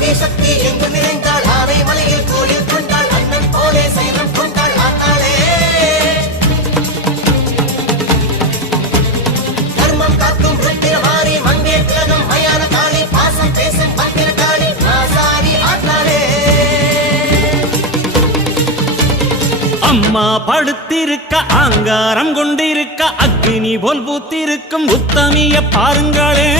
ஆதி சக்தி எங்கு நிறைந்தாள் ஆனை மலையில் கோயில் கொண்டாள் அண்ணன் போலே சைனம் கொண்டாள் ஆத்தாளே தர்மம் காக்கும் ருத்திரமாரி மங்கே திலகம் மயான காளி பாசம் பேசும் பத்திர காளி நாசாரி ஆத்தாளே அம்மா படுத்திருக்க ஆங்காரம் கொண்டிருக்க அக்னி போல் பூத்திருக்கும் உத்தமிய பாருங்களே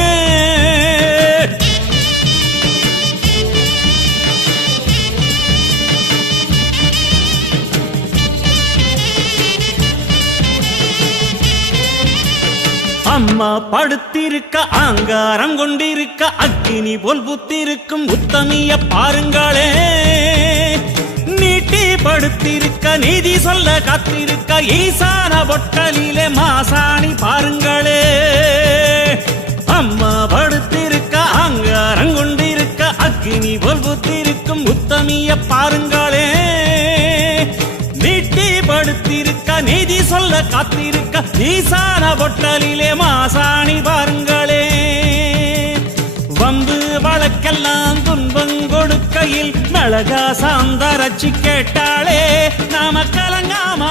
அம்மா படுத்திருக்க ஆங்காரம் கொண்டிருக்க அக்னி போல் புத்திருக்கும் உத்தமிய பாருங்களே. நீட்டி படுத்திருக்க நீதி சொல்ல காத்திருக்க ஈசான பொட்டலிலே மாசாணி பாருங்களே. அம்மா படுத்திருக்க ஆங்காரம் கொண்டிருக்க அக்னி போல் புத்திருக்கும் உத்தமிய பாருங்கள். நீட்டி படுத்திருக்க நீதி சொல்ல காத்திருக்க ஈசான பொட்டலிலே மாசாணி பாருங்களே. வம்பு வழக்கெல்லாம் துன்பம் கொடுக்கையில் மிளகா சாந்தரச்சி கேட்டாளே நாம கலங்காம